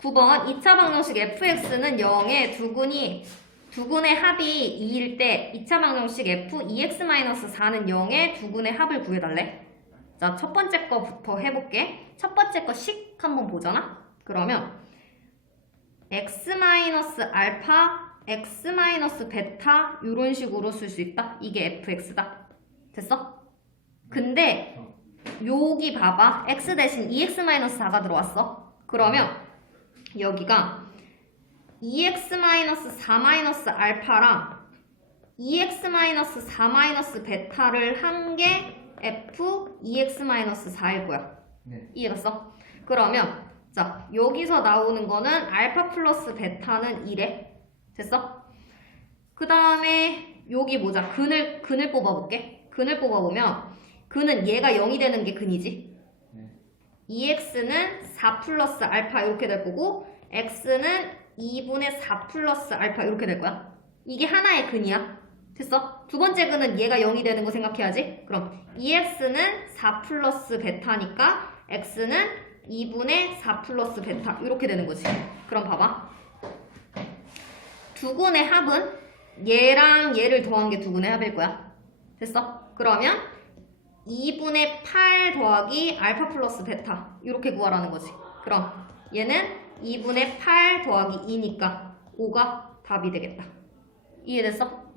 9번 2차 방정식 fx는 0에 두근이 두근의 합이 2일 때 2차 방정식 f 2x-4는 0에 두근의 합을 구해달래. 자, 첫 번째 거부터 해볼게. 첫 번째 거 식 한번 보잖아? 그러면 x-알파, x-베타 이런 식으로 쓸 수 있다. 이게 fx다. 됐어? 근데 여기 봐봐. x 대신 2x-4가 들어왔어. 그러면 여기가 2x-4-알파랑 2x-4-베타를 한 게 f 2x-4일 거야. 네. 이해갔어? 그러면 자 여기서 나오는 거는 알파 플러스 베타는 1에 됐어? 그 다음에 여기 보자 근을 근을 뽑아볼게 근을 뽑아보면 근은 얘가 0이 되는 게 근이지 네. 2x는 4 플러스 알파 이렇게 될 거고 x는 2분의 4 플러스 알파 이렇게 될 거야. 이게 하나의 근이야. 됐어? 두 번째 근은 얘가 0이 되는 거 생각해야지. 그럼 2x는 4 플러스 베타니까 x는 2분의 4 플러스 베타 이렇게 되는 거지. 그럼 봐봐. 두 근의 합은 얘랑 얘를 더한 게 두 근의 합일 거야. 됐어? 그러면 2분의 8 더하기 알파 플러스 베타. 이렇게 구하라는 거지. 그럼 얘는 2분의 8 더하기 2니까 5가 답이 되겠다. 이해됐어?